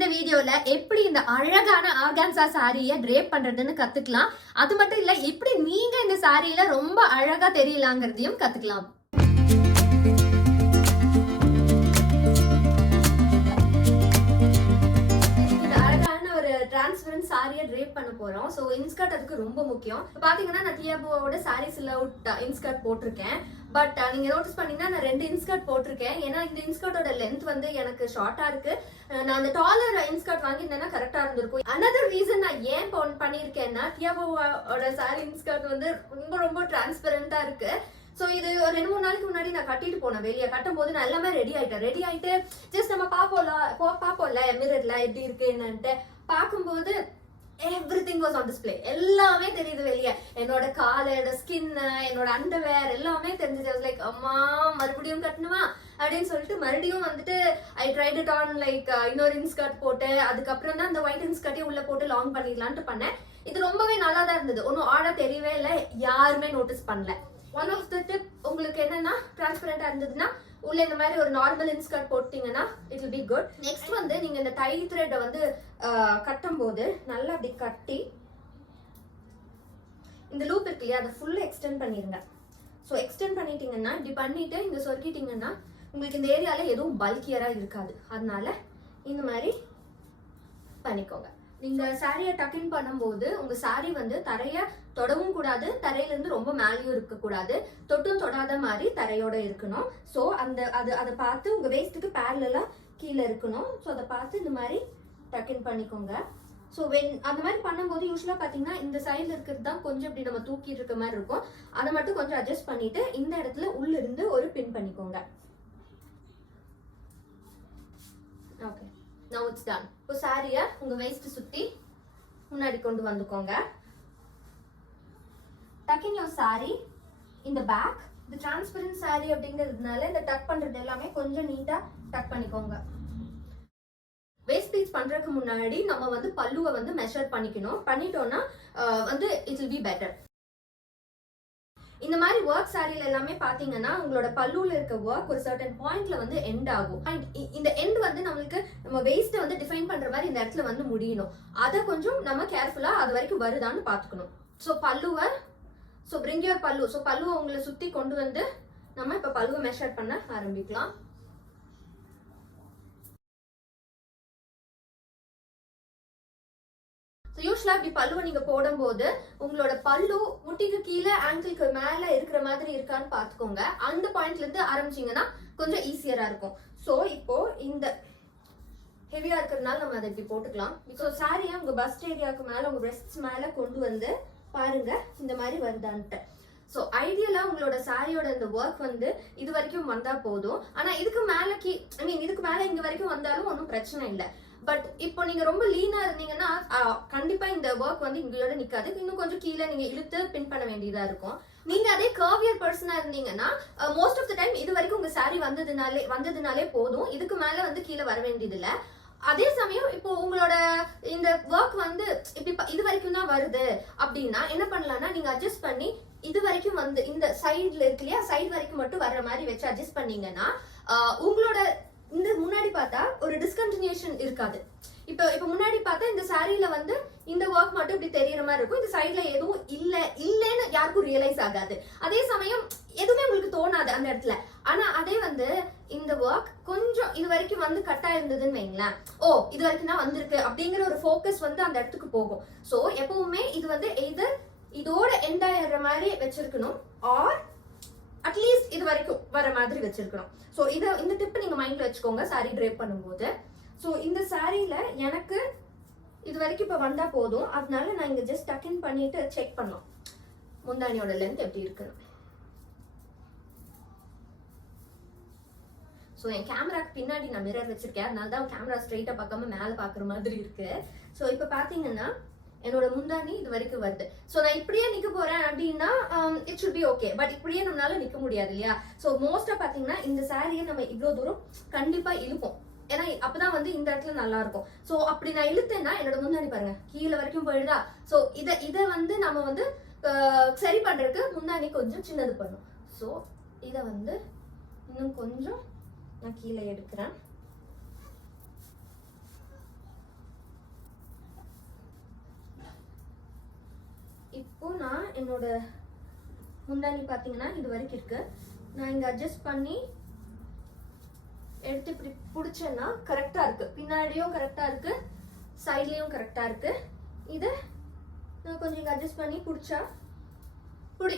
இந்த வீடியோல எப்படி இந்த அழகான ஆர்கான்சா சாரியை ட்ரேப் பண்றதுன்னு கத்துக்கலாம். அது மட்டும் இல்ல எப்படி நீங்க இந்த சாரியில ரொம்ப அழகா தெரியலாங்கிறதையும் கத்துக்கலாம். டிரான்ஸ்பரண்ட் சாரியை ட்ரேப் பண்ண போறோம். ஸோ இன்ஸ்கர்ட் அதுக்கு ரொம்ப முக்கியம். பாத்தீங்கன்னா நான் டியாபோவோட சாரி சில் அவுட் இன்ஸ்கர்ட் போட்டிருக்கேன். பட் நீங்க நோட்டீஸ் பண்ணீங்கன்னா நான் 2 இன்ஸ்கர்ட் போட்டிருக்கேன். ஏன்னா இந்த இன்ஸ்கர்ட்டோட லென்த் வந்து எனக்கு ஷார்ட்டா இருக்கு. நான் அந்த டாலர் இன்ஸ்கர்ட் வாங்கியிருந்தேன்னா கரெக்டா இருந்திருக்கும். அனதர் ரீசன் நான் ஏன் பண்ணிருக்கேன்னா டியாபோவோட சாரி இன்ஸ்கர்ட் வந்து ரொம்ப ரொம்ப டிரான்ஸ்பரண்டா இருக்கு. ஸோ இது 2-3 நாளைக்கு முன்னாடி நான் கட்டிட்டு போனேன். வெளியே கட்டும் போது நான் எல்லாமே ரெடி ஆயிட்டு ஜஸ்ட் நம்ம பாப்போம்ல மிரர்ல எப்படி இருக்கு என்னன்ட்டு பார்க்கும்போது எவ்ரிதிங் வாஸ் ஆன் டிஸ்பிளே. எல்லாமே தெரியுது வெளியே. என்னோட காலோட ஸ்கின், என்னோட அண்டர்வேர் எல்லாமே தெரிஞ்சது. லைக் அம்மா மறுபடியும் கட்டணுமா அப்படின்னு சொல்லிட்டு மறுபடியும் வந்துட்டு I tried it on. Like இன்னொரு இன்ஸ்கர்ட் போட்டு அதுக்கப்புறம் தான் அந்த ஒயிட் இன்ஸ்கர்ட்டே உள்ள போட்டு லாங் பண்ணிடலான்ட்டு பண்ணேன். இது ரொம்பவே நல்லா தான் இருந்தது. ஒன்றும் ஆடா தெரியவே இல்லை, யாருமே நோட்டீஸ் பண்ணல. ஒன் ஆஃப் த டிப் உங்களுக்கு என்னன்னா டிரான்ஸ்பரண்டா இருந்ததுன்னா உள்ள இந்த மாதிரி ஒரு நார்மல் இன்ஸ்கர்ட் போட்டீங்கன்னா it will be good. Next வந்து நீங்க இந்த டை த்ரெட்டை வந்து கட்டும் போது நல்லா அப்படி கட்டி இந்த லூப் இருக்கு இல்லையா அதை ஃபுல்லா எக்ஸ்டெண்ட் பண்ணிருங்க. ஸோ எக்ஸ்டெண்ட் பண்ணிட்டீங்கன்னா இப்படி பண்ணிட்டு இங்க சொருக்கிட்டீங்கன்னா உங்களுக்கு இந்த ஏரியால எதுவும் பல்கியரா இருக்காது. அதனால இந்த மாதிரி பண்ணிக்கோங்க. நீங்க சாரியை டக்கின் பண்ணும்போது உங்க சாரி வந்து தரைய தொடவும் கூடாது, தரையில இருந்து ரொம்ப மேலேயும் இருக்க கூடாது, தொட்டும் தொடாத மாதிரி தரையோட இருக்கணும். ஸோ அதை பார்த்து உங்க வேஸ்ட்டுக்கு பேரலா கீழே இருக்கணும். ஸோ அதை பார்த்து இந்த மாதிரி டக்கின் பண்ணிக்கோங்க. ஸோ அந்த மாதிரி பண்ணும்போது யூஸ்வலா பாத்தீங்கன்னா இந்த சைட்ல இருக்கிறது தான் கொஞ்சம் இப்படி நம்ம தூக்கிட்டு இருக்க மாதிரி இருக்கும். அதை மட்டும் கொஞ்சம் அட்ஜஸ்ட் பண்ணிட்டு இந்த இடத்துல உள்ள இருந்து ஒரு பின் பண்ணிக்கோங்க. Okay, now it's done. இப்போ சாரியை உங்க வேஸ்ட் சுத்தி முன்னாடி கொண்டு வந்துக்கோங்க. டக்கிங் யோர் சாரி இந்த பேக். இந்த டிரான்ஸ்பரண்ட் சாரி அப்படிங்கிறதுனால இந்த டக் பண்றது எல்லாமே கொஞ்சம் நீட்டா டக் பண்ணிக்கோங்க. வேஸ்ட் பீஸ் பண்றதுக்கு முன்னாடி நம்ம வந்து பல்லுவை வந்து மெஷர் பண்ணிக்கணும். பண்ணிட்டோம்னா வந்து இட் வில் பி பெட்டர். இந்த மாதிரி ஒர்க் சாரியில எல்லாமே பாத்தீங்கன்னா உங்களோட பல்லுல இருக்க ஒர்க் ஒரு சர்டன் பாயிண்ட்ல வந்து எண்ட் ஆகும். அண்ட் இந்த எண்ட் வந்து நம்மளுக்கு நம்ம வேஸ்ட்டை வந்து டிஃபைன் பண்ற மாதிரி இந்த இடத்துல வந்து முடியணும். அதை கொஞ்சம் நம்ம கேர்ஃபுல்லா அது வரைக்கும் வருதான்னு பாத்துக்கணும். ஸோ பல்லுவை பிரிங் யுவர் பல்லு. ஸோ பல்லுவை உங்களை சுத்தி கொண்டு வந்து நம்ம இப்ப பல்லுவை மெஷர் பண்ண ஆரம்பிக்கலாம். யூஸ்வலா இப்படி பல்லுவை நீங்க போடும்போது உங்களோட பல்லு முட்டிக்கு கீழே ஆங்கிளுக்கு மேல இருக்கிற மாதிரி இருக்கான்னு பாத்துக்கோங்க. அந்த பாயிண்ட்ல இருந்து ஆரம்பிச்சீங்கன்னா கொஞ்சம் ஈஸியரா இருக்கும். சோ இப்போ இந்த ஹெவியா இருக்கிறதுனால நம்ம அதை இப்படி போட்டுக்கலாம். ஸோ சாரியை உங்க பஸ்ட் ஏரியாவுக்கு மேல உங்க பிரெஸ்ட்ஸ் மேல கொண்டு வந்து பாருங்க இந்த மாதிரி வருதான்ட்டு. ஸோ ஐடியலா உங்களோட சாரியோட இந்த ஒர்க் வந்து இது வரைக்கும் வந்தா போதும். ஆனா இதுக்கு மேல இங்க வரைக்கும் வந்தாலும் ஒன்றும் பிரச்சனை இல்லை. பட் இப்போ நீங்க ரொம்ப லீனா இருந்தீங்கன்னா கண்டிப்பா இந்த ஒர்க் வந்து இங்கயோட நிக்காது. இன்னும் கொஞ்சம் கீழே நீங்க இழுத்து பின் பண்ண வேண்டியதா இருக்கும். நீங்க அதே கர்வியர் பர்சனா இருந்தீங்கன்னா மோஸ்ட் ஆஃப் த டைம் இது வரைக்கும் உங்க சாரி வந்ததுனாலே போதும். இதுக்கு மேல வந்து கீழே வர வேண்டியது இல்ல. அதே சமயம் இப்போ உங்களோட இந்த ஒர்க் வந்து இப்படி இது வரைக்கும் தான் வருது அப்படின்னா என்ன பண்ணலாம்னா நீங்க அட்ஜஸ்ட் பண்ணி இது வரைக்கும் வந்து இந்த சைட்ல இருக்கு இல்லையா, சைடு வரைக்கும் மட்டும் வர்ற மாதிரி வச்சு அட்ஜஸ்ட் பண்ணீங்கன்னா உங்களோட இந்த முன்னாடி பார்த்தா ஒரு டிஸ்கண்டினியூஷன் இருக்காது. இப்போ முன்னாடி பார்த்தா இந்த சாரியில வந்து இந்த ஒர்க் மட்டும் இப்படி தெரியற மாதிரி இருக்கும். இந்த சைட்ல எதுவும் இல்லைன்னு யாருக்கும் ரியலைஸ் ஆகாது. அதே சமயம் எதுவுமே உங்களுக்கு தோணாது அந்த இடத்துல. ஆனா அதே வந்து இந்த ஒர்க் கொஞ்சம் இது வரைக்கும் வந்து கட்டா இருந்ததுன்னு வைங்களேன், ஓ இது வரைக்கும் தான் வந்திருக்கு அப்படிங்கிற ஒரு ஃபோக்கஸ் வந்து அந்த இடத்துக்கு போகும். ஸோ எப்பவுமே இது வந்து எய்தர் இதோட எண்ட் ஆயிடுற மாதிரி வச்சிருக்கணும் ஆர் அட்லீஸ்ட் இது வரைக்கும் வர மாதிரி வச்சிருக்கணும். ஸோ இந்த டிப் நீங்க மைண்ட்ல வச்சுக்கோங்க சாரி ட்ரேப் பண்ணும்போது. ஸோ இந்த சாரியில எனக்கு இது வரைக்கும் இப்ப வந்தா போதும். அதனால நான் இங்க ஜஸ்ட் டக்கின் பண்ணிட்டு செக் பண்ணலாம் முந்தானியோட லென்த் எப்படி இருக்குன்னு. ஸோ என் கேமராக்கு பின்னாடி நான் மிரர் வச்சிருக்கேன். அதனால தான் கேமரா ஸ்ட்ரெயிட்டா பார்க்காம மேல பாக்குற மாதிரி இருக்கு. ஸோ இப்ப பாத்தீங்கன்னா என்னோட முந்தானி இது வரைக்கும் வருது. ஸோ நான் இப்படியே நிக்க போறேன் அப்படின்னா it should be okay. But இப்படியே நம்மளால நிக்க முடியாது இல்லையா. ஸோ மோஸ்டா பாத்தீங்கன்னா இந்த சாரியை நம்ம இவ்வளவு தூரம் கண்டிப்பா இழுப்போம். ஏன்னா அப்பதான் வந்து இந்த இடத்துல நல்லா இருக்கும். ஸோ அப்படி நான் இழுத்தேன்னா என்னோட முந்தானி பாருங்க கீழே வரைக்கும் போயிடுதா. ஸோ இதை வந்து நம்ம வந்து சரி பண்றதுக்கு முந்தானி கொஞ்சம் சின்னது பண்ணும். ஸோ இதை வந்து இன்னும் கொஞ்சம் நான் கீழே எடுக்கிறேன். என்னோட முந்தானி பார்த்தீங்கன்னா இது வரைக்கும் இருக்கு. நான் இங்கே அட்ஜஸ்ட் பண்ணி எடுத்து இப்படி பிடிச்சேன்னா கரெக்டாக இருக்கு. பின்னாடியும் கரெக்டாக இருக்கு, சைட்லேயும் கரெக்டாக இருக்கு. இதை நான் கொஞ்சம் இங்கே அட்ஜஸ்ட் பண்ணி பிடிச்சா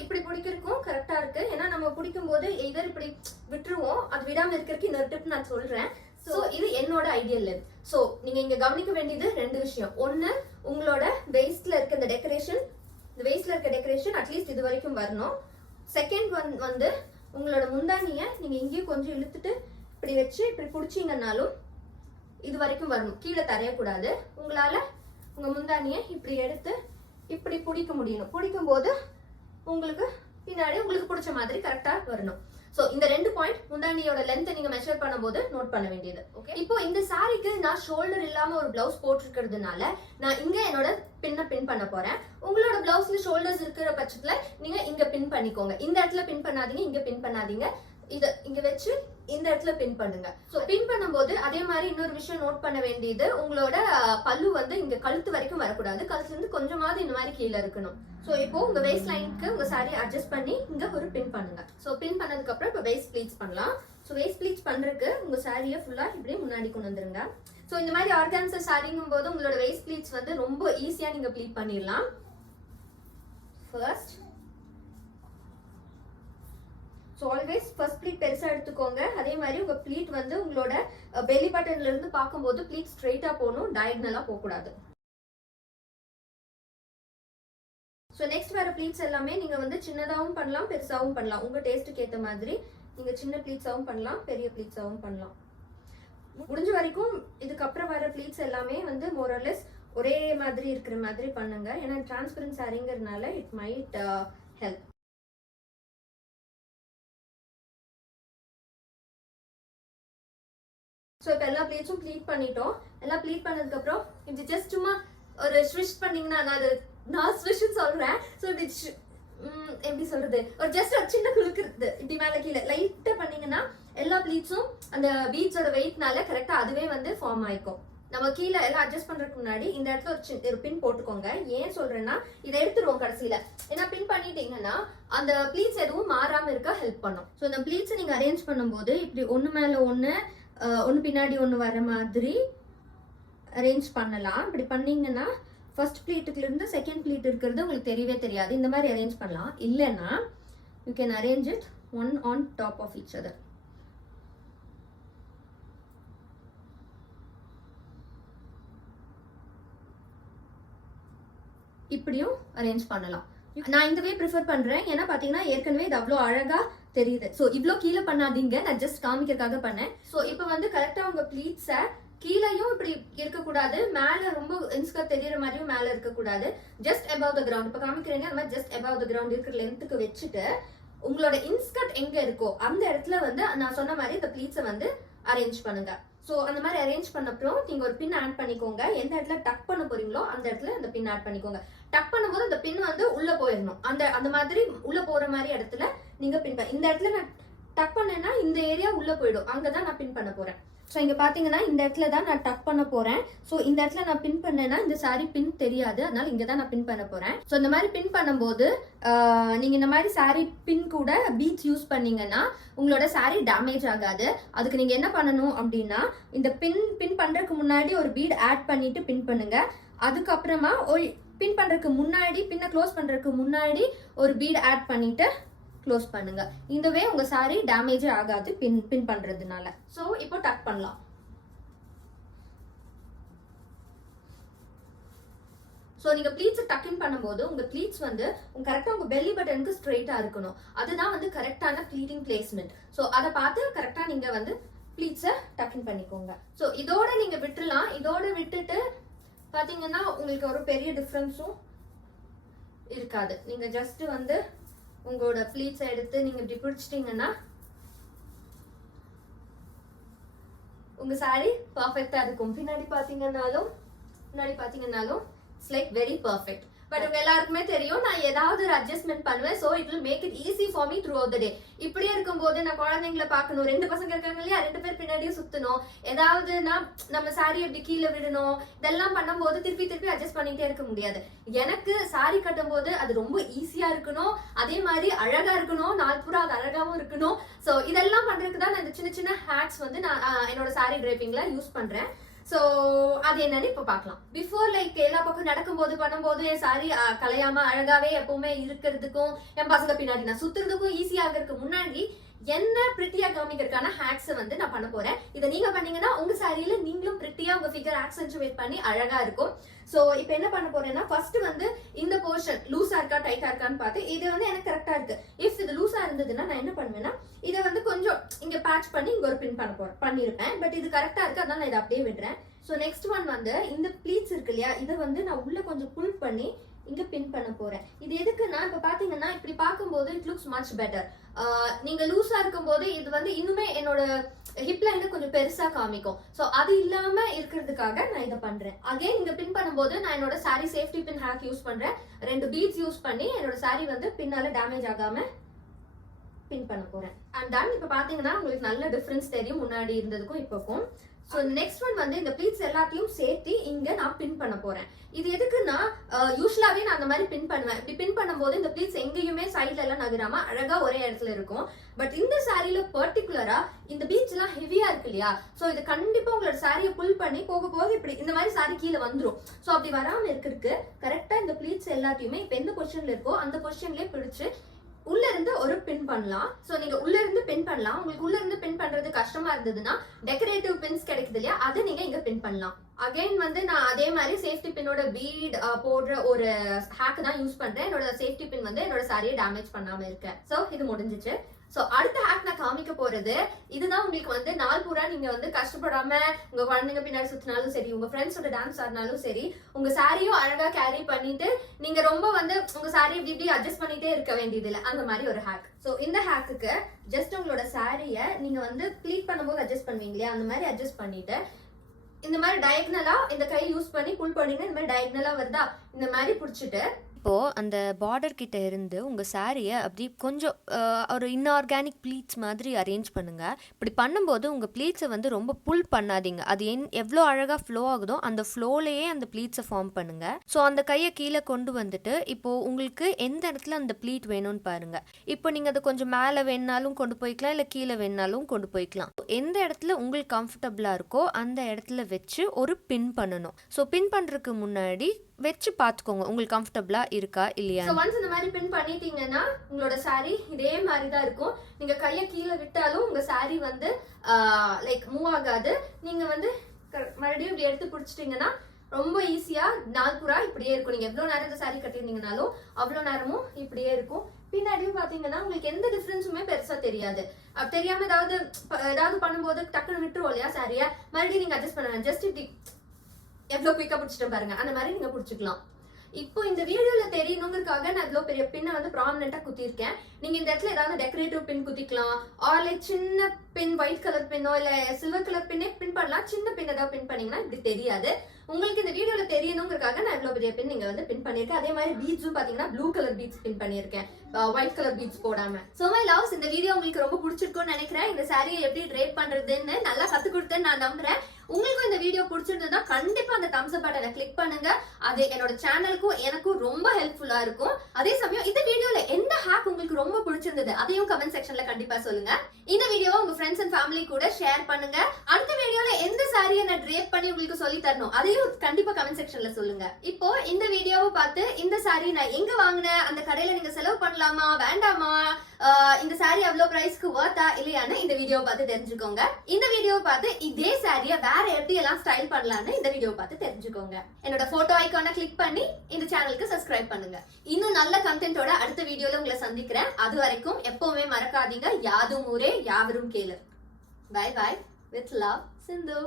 இப்படி பிடிக்கிறதுக்கும் கரெக்டாக இருக்கு. ஏன்னா நம்ம பிடிக்கும் போது இதர் இப்படி விட்டுருவோம், அது விடாமல் இருக்கிறதுக்கு இன்னொரு டிப் நான் சொல்றேன். ஸோ இது என்னோட ஐடியல் லென்த். ஸோ நீங்க இங்க கவனிக்க வேண்டியது 2 விஷயம். ஒன்று, உங்களோட வெயிஸ்ட்ல இருக்க இந்த டெக்கரேஷன், இந்த வெயிஸ்ட்ல இருக்க டெக்கரேஷன் அட்லீஸ்ட் இது வரைக்கும் வரணும். செகண்ட் வந்து உங்களோட முந்தானியை நீங்க இங்கேயும் கொஞ்சம் இழுத்துட்டு இப்படி வச்சு இப்படி பிடிச்சிங்கன்னாலும் இது வரைக்கும் வரணும், கீழே தரையக்கூடாது. உங்களால உங்க முந்தானியை இப்படி எடுத்து இப்படி பிடிக்க முடியணும். பிடிக்கும் போது உங்களுக்கு பின்னாடி உங்களுக்கு பிடிச்ச மாதிரி கரெக்டா வரணும். சோ இந்த 2 பாயிண்ட் முந்தானியோட லென்த் நீங்க மெஷர் பண்ணும்போது நோட் பண்ண வேண்டியது. ஓகே, இப்போ இந்த சாரிக்கு நான் ஷோல்டர் இல்லாம ஒரு பிளவுஸ் போட்டிருக்கிறதுனால நான் இங்க என்னோட பின் பண்ண போறேன். உங்களோட பிளவுஸ்ல ஷோல்டர்ஸ் இருக்கிற பட்சத்துல நீங்க இங்க பின் பண்ணிக்கோங்க. இந்த இடத்துல பின் பண்ணாதீங்க, இங்க பின் பண்ணாதீங்க. இத இங்க வச்சு இந்த இடத்துல பின் பண்ணுங்க. சோ பின் பண்ணும்போது அதே மாதிரி இன்னொரு விஷயம் நோட் பண்ண வேண்டியது, உங்களோட பல்லு வந்து இங்க கழுத்து வரைக்கும் வரக்கூடாது, கழுத்துல இருந்து கொஞ்சமாவது இந்த மாதிரி கீழே இருக்கணும். சோ இப்போ உங்க வேஸ்ட் லைனுக்கு உங்க சாரி அட்ஜஸ்ட் பண்ணி இங்க ஒரு பின் பண்ணுங்க. சோ பின் பண்ணதுக்கு அப்புறம் இப்போ வேஸ்ட் ப்ளீட்ஸ் பண்ணலாம். சோ வேஸ்ட் ப்ளீட்ஸ் பண்றதுக்கு உங்க சாரியை ஃபுல்லா இப்படி முன்னாடி கொண்டு வந்துருங்க. சோ இந்த மாதிரி ஆர்கான்சா சாரிங்கும் போது உங்களோட வேஸ்ட் ப்ளீட்ஸ் வந்து ரொம்ப ஈஸியா நீங்க ப்ளீட் பண்ணிடலாம். First so always first pleat பெருசா எடுத்துக்கோங்க. அதே மாதிரி உங்க ப்ளீட் வந்து உங்களோட பெல்லி பட்டன்ல இருந்து பார்க்கும்போது ப்ளீட் ஸ்ட்ரெயிட்டா போகணும், டயகனலா போகக்கூடாது. ஸோ நெக்ஸ்ட் வர ப்ளீட்ஸ் எல்லாமே நீங்க வந்து சின்னதாகவும் பண்ணலாம், பெருசாகவும் பண்ணலாம். உங்க டேஸ்ட்டுக்கு ஏற்ற மாதிரி நீங்க சின்ன ப்ளீட்ஸாகவும் பண்ணலாம், பெரிய ப்ளீட்ஸாகவும் பண்ணலாம். முடிஞ்ச வரைக்கும் இதுக்கப்புறம் வர ப்ளீட்ஸ் எல்லாமே வந்து மோரலெஸ் ஒரே மாதிரி இருக்கிற மாதிரி பண்ணுங்க. ஏன்னா டிரான்ஸ்பரன்ட் சாரிங்கிறதுனால இட் மைட் ஹெல்ப். ஸோ இப்போ எல்லா ப்ளீட்ஸும் ப்ளீட் பண்ணிட்டோம். எல்லாம் ப்ளீட் பண்ணதுக்கப்புறம் இப்படி ஜஸ்ட் சும்மா ஒரு ஸ்விஷ் பண்ணிங்கன்னா, நான் ஸ்விஷ்ன்னு சொல்கிறேன். ஸோ இப்படி எப்படி சொல்கிறது, ஒரு ஜஸ்ட் ஒரு சின்ன குலுக்குறது இப்படி மேலே கீழே லைட்டாக பண்ணிங்கன்னா எல்லா ப்ளீட்ஸும் அந்த பீட்ஸோட வெயிட்னால கரெக்டாக அதுவே வந்து ஃபார்ம் ஆகிக்கும். நம்ம கீழே எல்லாம் அட்ஜஸ்ட் பண்ணுறதுக்கு முன்னாடி இந்த இடத்துல ஒரு பின் போட்டுக்கோங்க. ஏன் சொல்கிறேன்னா இதை எடுத்துருவோம் கடைசியில். ஏன்னா பின் பண்ணிட்டீங்கன்னா அந்த ப்ளீட்ஸ் எதுவும் மாறாமல் இருக்க ஹெல்ப் பண்ணும். ஸோ இந்த ப்ளீட்ஸை நீங்கள் அரேஞ்ச் பண்ணும்போது இப்படி ஒன்று மேலே ஒன்று பின்னாடி ஒன்று வர மாதிரி அரேஞ்ச் பண்ணலாம். இப்படி பண்ணீங்கன்னா ஃபர்ஸ்ட் ப்ளீட்டுக்குல இருந்து செகண்ட் ப்ளீட் இருக்கிறது உங்களுக்கு தெரியவே தெரியாது. இந்த மாதிரி அரேஞ்ச் பண்ணலாம். இல்லைன்னா you can arrange it one on top of each other. இப்படியும் அரேஞ்ச் பண்ணலாம். நான் இந்த வே ப்ரிஃபர் பண்றேன். ஏன்னா பாத்தீங்கன்னா ஏற்கனவே இது அவ்வளோ அழகா தெரியுது. ஸோ இவ்வளோ கீழே பண்ணாதீங்க, நான் ஜஸ்ட் காமிக்கிறதுக்காக பண்ணேன். ஸோ இப்போ வந்து கரெக்டா உங்க ப்ளீட்ஸை கீழையும் இப்படி இருக்கக்கூடாது, மேல ரொம்ப இன்ஸ்கர்ட் தெரியற மாதிரியும் மேல இருக்கக்கூடாது. ஜஸ்ட் அபவ் த கிரவுண்ட் இப்போ காமிக்கிறீங்க. அந்த மாதிரி ஜஸ்ட் அபவ் த கிரவுண்ட் இருக்கிற லென்த்துக்கு வச்சுட்டு உங்களோட இன்ஸ்கர்ட் எங்க இருக்கோ அந்த இடத்துல வந்து நான் சொன்ன மாதிரி இந்த ப்ளீட்ஸை வந்து அரேஞ்ச் பண்ணுங்க. ஸோ அந்த மாதிரி அரேஞ்ச் பண்ணப்பறம் நீங்க ஒரு பின் ஆட் பண்ணிக்கோங்க. எந்த இடத்துல டக் பண்ண போறீங்களோ அந்த இடத்துல அந்த பின் ஆட் பண்ணிக்கோங்க. டக் பண்ணும்போது அந்த பின் வந்து உள்ள போயிடணும். அந்த மாதிரி உள்ள போற மாதிரி இடத்துல நீங்க பின் இந்த இடத்துல நான் டக் பண்ணேன்னா இந்த ஏரியா உள்ள போயிடும், அங்கதான் நான் பின் பண்ண போறேன். ஸோ இங்க பாத்தீங்கன்னா இந்த இடத்துல தான் நான் டக் பண்ண போறேன். ஸோ இந்த இடத்துல நான் பின் பண்ணேன்னா இந்த சாரி பின் தெரியாது, அதனால இங்க தான் நான் பின் பண்ண போறேன். ஸோ இந்த மாதிரி பின் பண்ணும்போது நீங்க இந்த மாதிரி சாரி பின் கூட பீட்ஸ் யூஸ் பண்ணீங்கன்னா உங்களோட சாரி டேமேஜ் ஆகாது. அதுக்கு நீங்க என்ன பண்ணணும் அப்படின்னா இந்த பின் பண்றதுக்கு முன்னாடி ஒரு பீட் ஆட் பண்ணிட்டு பின் பண்ணுங்க. அதுக்கப்புறமா பின் பண்றதுக்கு முன்னாடி பின்ன க்ளோஸ் பண்றதுக்கு முன்னாடி ஒரு பீட் ஆட் பண்ணிட்டு க்ளோஸ் பண்ணுங்க. இந்த வே உங்க சாரி டேமேஜ் ஆகாது பின் பண்றதுனால. சோ இப்போ டக் பண்ணலாம். சோ நீங்க ப்ளீட்ஸ் டக் இன் பண்ணும்போது உங்க ப்ளீட்ஸ் வந்து கரெக்டா உங்க பெல்லி பட்டனுக்கு ஸ்ட்ரெயிட்டா இருக்கணும். அதுதான் வந்து கரெக்டான ப்ளீட்டிங் பிளேஸ்மெண்ட். சோ அதை பார்த்து கரெக்டா நீங்க வந்து ப்ளீட்ஸை டக் இன் பண்ணிக்கோங்க. சோ இதோட நீங்க விட்டுலாம். இதோட விட்டுட்டு பாத்தீங்கன்னா உங்களுக்கு ஒரு பெரிய டிஃபரன்ஸும் இருக்காது. நீங்க ஜஸ்ட் வந்து உங்களோட ப்ளீட்ஸை எடுத்து நீங்க இப்படி பிடிச்சிட்டீங்கன்னா உங்க சாரி பர்ஃபெக்டா இருக்கும். முன்னாடி பாத்தீங்கன்னாலும் it's like very perfect. But உங்க எல்லாருக்குமே தெரியும் நான் ஏதாவது ஒரு அட்ஜஸ்ட்மெண்ட் பண்ணுவேன். So it will make it easy for me throughout the day. இப்படியே இருக்கும்போது நான் குழந்தைங்களை பார்க்கணும், 2 பசங்க இருக்காங்க இல்லையா, 2 பேர் பின்னாடியும் சுத்தணும், ஏதாவது நம்ம சாரி எப்படி கீழே விடணும், இதெல்லாம் பண்ணும்போது திருப்பி அட்ஜஸ்ட் பண்ணிட்டே இருக்க முடியாது. எனக்கு சாரி கட்டும் போது அது ரொம்ப ஈஸியா இருக்கணும், அதே மாதிரி அழகா இருக்கணும், நாள் பூரா அது அழகாவும் இருக்கணும். சோ இதெல்லாம் பண்றதுக்கு தான் நான் இந்த சின்ன சின்ன ஹேக்ஸ் வந்து நான் என்னோட சாரி டிரேப்பிங்ல யூஸ் பண்றேன். சோ அது என்னன்னு இப்ப பாக்கலாம். பிஃபோர் லைக் எல்லா பக்கம் நடக்கும்போது பண்ணும்போது என் சாரி கலையாம அழகாவே எப்பவுமே இருக்கிறதுக்கும் என் பசங்க பின்னாடி நான் சுத்துறதுக்கும் ஈஸியா இருக்கிறதுக்கு முன்னாடி என்ன பிரிட்டியா காமிக்கிறதுக்கான ஹேக்ஸ் வந்து நான் பண்ண போறேன். இதை நீங்க பண்ணீங்கன்னா உங்க சாரியில நீங்களும் பிரிட்டியா உங்க ஃபிகர் ஆக்சென்ட்ரேட் பண்ணி அழகா இருக்கும். சோ இப்போ என்ன பண்ண போறேன்னா ஃபர்ஸ்ட் வந்து இந்த போர்ஷன் லூஸா இருக்கா டைட்டா இருக்கான்னு பார்த்து இது வந்து எனக்கு கரெக்டா இருக்கு. இஃப் இது லூஸா இருந்ததுன்னா நான் என்ன பண்ணுவேன்னா இதை வந்து கொஞ்சம் இங்க பேட்ச் பண்ணி இங்க ஒரு பின் பண்ணிருப்பேன். பட் இது கரெக்டா இருக்கு, அதனால நான் இதை அப்படியே விடுறேன். ஸோ நெக்ஸ்ட் ஒன் வந்து இந்த ப்ளீட்ஸ் இருக்கு இல்லையா, இதை வந்து நான் உள்ள கொஞ்சம் புல் பண்ணி இங்க பின் பண்ண போறேன். இது எதுக்குன்னா இப்ப பாத்தீங்கன்னா இப்படி பார்க்கும்போது இட் லுக்ஸ் மச் பெட்டர். நீங்க லூஸா இருக்கும் போது இது வந்து இன்னுமே என்னோட ஹிப் லைன் கொஞ்சம் பெருசா காமிக்கும். சோ அது இல்லாம இருக்கிறதுக்காக நான் இதை பண்றேன். அகைன் இங்க பின் பண்ணும்போது நான் என்னோட sorry safety pin hack use பண்றேன். 2 பீட்ஸ் யூஸ் பண்ணி என்னோட சாரி வந்து பின்னால டேமேஜ் ஆகாம பின் பண்ண போறேன். அண்ட் தென் இப்ப பாத்தீங்கன்னா உங்களுக்கு நல்ல டிஃபரன்ஸ் தெரியும் முன்னாடி இருந்ததுக்கும் இப்போக்கும். ஸோ நெக்ஸ்ட் ஒன் வந்து இந்த ப்ளீட்ஸ் எல்லாத்தையும் சேர்த்து இங்க நான் பின் பண்ண போறேன். இது எதுக்குன்னா யூஸ்வலாவே நான் அந்த மாதிரி பின் பண்ணுவேன். இப்படி பின் பண்ணும்போது இந்த ப்ளீட்ஸ் எங்கேயுமே சைட்ல எல்லாம் நகராம அழகா ஒரே இடத்துல இருக்கும். பட் இந்த சாரியில பர்டிகுலரா இந்த பீட்ஸ் எல்லாம் ஹெவியா இருக்கு இல்லையா, சோ இது கண்டிப்பா உங்களோட சாரியை புல் பண்ணி போக போக இப்படி இந்த மாதிரி சாரி கீழே வந்துடும். சோ அப்படி வராம இருக்கிறதுக்கு கரெக்டா இந்த ப்ளீட்ஸ் எல்லாத்தையுமே இப்ப எந்த பொசிஷன்ல இருக்கோ அந்த பொசிஷன்லயே பிடிச்சு உள்ள இருந்து ஒரு பின் பண்ணலாம். சோ நீங்க உள்ள இருந்து பின் பண்ணலாம். உங்களுக்கு உள்ள இருந்து பின் பண்றது கஷ்டமா இருந்ததுன்னா டெக்கரேட்டிவ் பின்ஸ் கிடைக்குது இல்லையா, அதை நீங்க இங்க பின் பண்ணலாம். அகைன் வந்து நான் அதே மாதிரி சேஃப்டி பின்னோட பீட் போடுற ஒரு ஹேக் தான் யூஸ் பண்றேன். என்னோட சேஃப்டி பின் வந்து என்னோட சாரியை டேமேஜ் பண்ணாம இருக்கேன். சோ இது முடிஞ்சிச்சு. சோ அடுத்த ஹேக் நான் காமிக்க போறது இதுதான். உங்களுக்கு வந்து நாள் பூரா நீங்க வந்து கஷ்டப்படாம உங்க குழந்தைங்க பின்னாடி சுத்தினாலும் சரி, உங்க ஃப்ரெண்ட்ஸோட டான்ஸ் ஆடினாலும் சரி, உங்க சாரியும் அழகா கேரி பண்ணிட்டு நீங்க ரொம்ப வந்து உங்க சாரி இப்படி அட்ஜஸ்ட் பண்ணிட்டே இருக்க வேண்டியது இல்லை. அந்த மாதிரி ஒரு ஹேக். சோ இந்த ஹேக்குக்கு ஜஸ்ட் உங்களோட சாரிய நீங்க வந்து ப்ளீட் பண்ணும்போது அட்ஜஸ்ட் பண்ணுவீங்க இல்லையா, அந்த மாதிரி அட்ஜஸ்ட் பண்ணிட்டு இந்த மாதிரி டயக்னலா இந்த கை யூஸ் பண்ணி புல் பண்ணினா இந்த மாதிரி டயக்னலா வருதா, இந்த மாதிரி பிடிச்சிட்டு இப்போது அந்த பார்டர் கிட்ட இருந்து உங்கள் சாரியை அப்படி கொஞ்சம் ஒரு இன்ஆர்கானிக் ப்ளீட்ஸ் மாதிரி அரேஞ்ச் பண்ணுங்கள். இப்படி பண்ணும்போது உங்கள் ப்ளீட்ஸை வந்து ரொம்ப புல் பண்ணாதீங்க. அது எவ்வளோ அழகாக ஃப்ளோ ஆகுதோ அந்த ஃப்ளோலையே அந்த ப்ளீட்ஸை ஃபார்ம் பண்ணுங்கள். ஸோ அந்த கையை கீழே கொண்டு வந்துட்டு இப்போது உங்களுக்கு எந்த இடத்துல அந்த ப்ளீட் வேணும்னு பாருங்கள். இப்போ நீங்கள் அதை கொஞ்சம் மேலே வேணாலும் கொண்டு போய்க்கலாம், இல்லை கீழே வேணாலும் கொண்டு போய்க்கலாம். எந்த இடத்துல உங்களுக்கு கம்ஃபர்டபுளாக இருக்கோ அந்த இடத்துல வச்சு ஒரு பின் பண்ணணும். ஸோ பின் பண்ணுறதுக்கு முன்னாடி வச்சு பார்த்துக்கோங்க உங்களுக்கு கம்ஃபர்டபுளா இருக்கா இல்லையா. சோ ஒன்ஸ் இந்த மாதிரி பின் பண்ணிட்டீங்கன்னா உங்களோட சாரி இதே மாதிரி தான் இருக்கும். நீங்க கையை கீழே விட்டாலும் உங்க சாரி வந்து லைக் மூவ் ஆகாது. நீங்க வந்து மறுபடியும் இப்படி எடுத்து பிடிச்சிட்டீங்கன்னா ரொம்ப ஈஸியா நாள் பூரா இப்படியே இருக்கும். நீங்க எவ்வளவு நேரம் இந்த சாரி கட்டிருந்தீங்கனாலும் அவ்வளவு நேரமும் இப்படியே இருக்கும். பின்னாடியும் பாத்தீங்கன்னா உங்களுக்கு எந்த டிஃபரன்ஸுமே பெருசா தெரியாது. தெரியாம ஏதாவது பண்ணும்போது டக்குன்னு விட்டுருவோம் இல்லையா சாரியா, மறுபடியும் நீங்க அட்ஜஸ்ட் பண்ணுங்க. ஜஸ்ட் இப்படி எவ்வளவு குயிக்கா பிடிச்சிட்டு பாருங்க, அந்த மாதிரி நீங்க பிடிச்சிக்கலாம். இப்போ இந்த வீடியோல தெரியணுங்கிறதுக்காக நான் இவ்வளவு பெரிய பின்னை வந்து ப்ராமினெண்டா குத்திருக்கேன். நீங்க இந்த இடத்துல ஏதாவது டெக்கரேட்டிவ் பின் குத்திக்கலாம், ஆர் லைக் சின்ன பின் ஒயிட் கலர் பின்னோ இல்ல சில்வர் கலர் பின்னே பின் பண்ணலாம். சின்ன பின் ஏதாவது பின் பண்ணீங்கன்னா இப்படி தெரியாது. உங்களுக்கு இந்த வீடியோல தெரியணுங்கிறதுக்காக நான் இவ்வளவு பெரிய பின் நீங்க வந்து பின் பண்ணிருக்கேன். அதே மாதிரி பீட்ஸும் பாத்தீங்கன்னா ப்ளூ கலர் பீட்ஸ் பின் பண்ணிருக்கேன், ஒயிட் கலர் பீட்ஸ் போடாம. சோ மை லவ்ஸ், இந்த வீடியோ உங்களுக்கு ரொம்ப பிடிச்சிருக்கும்னு நினைக்கிறேன். இந்த சாரியை எப்படி ட்ரேப் பண்றதுன்னு நல்லா கத்து கொடுத்தேன்னு நான் நம்புறேன். உங்களுக்கும் இந்த வீடியோ பிடிச்சிருந்ததுன்னா கண்டிப்பா அந்த தம்ஸ் அப் பட்டனை கிளிக் பண்ணுங்க. அது என்னோட சேனலுக்கும் எனக்கும் ரொம்ப ஹெல்ப்ஃபுல்லா இருக்கும். அதே சமயம் இந்த வீடியோல எந்த ஹேக் உங்களுக்கு ரொம்ப பிடிச்சிருந்தது அதையும் கமெண்ட் செக்ஷன்ல கண்டிப்பா சொல்லுங்க. இந்த வீடியோவை உங்க ஃப்ரெண்ட்ஸ் அண்ட் ஃபேமிலி கூட ஷேர் பண்ணுங்க. அடுத்த வீடியோல எந்த சாரியை நான் ட்ரேப் பண்ணி உங்களுக்கு சொல்லி தரணும் அதையும் கண்டிப்பா கமெண்ட் செக்ஷன்ல சொல்லுங்க. இப்போ இந்த வீடியோவை பார்த்து இந்த சாரி நான் எங்க வாங்கினேன், அந்த கடையில நீங்க செலவு பண்ணலாமா வேண்டாமா, இந்த சாரி அவ்வளவு பிரைஸ்க்கு வர்த்தா இல்லையான்னு இந்த வீடியோவை பார்த்து தெரிஞ்சுக்கோங்க. இந்த வீடியோவை பார்த்து இதே சாரியை வேற எப்படி எல்லாம் ஸ்டைல் பண்ணலாம்னு இந்த வீடியோவை பார்த்து தெரிஞ்சுக்கோங்க. என்னோட போட்டோ ஐகானை கிளிக் பண்ணி இந்த சேனலுக்கு சப்ஸ்கிரைப் பண்ணுங்க. இன்னும் நல்ல கண்டென்ட்டோட அடுத்த வீடியோல உங்களை சந்திக்கிறேன். அது வரைக்கும் எப்பவுமே மறக்காதீங்க, யாதும் ஊரே யாவரும் கேளு. Bye bye, with love, Sindhu.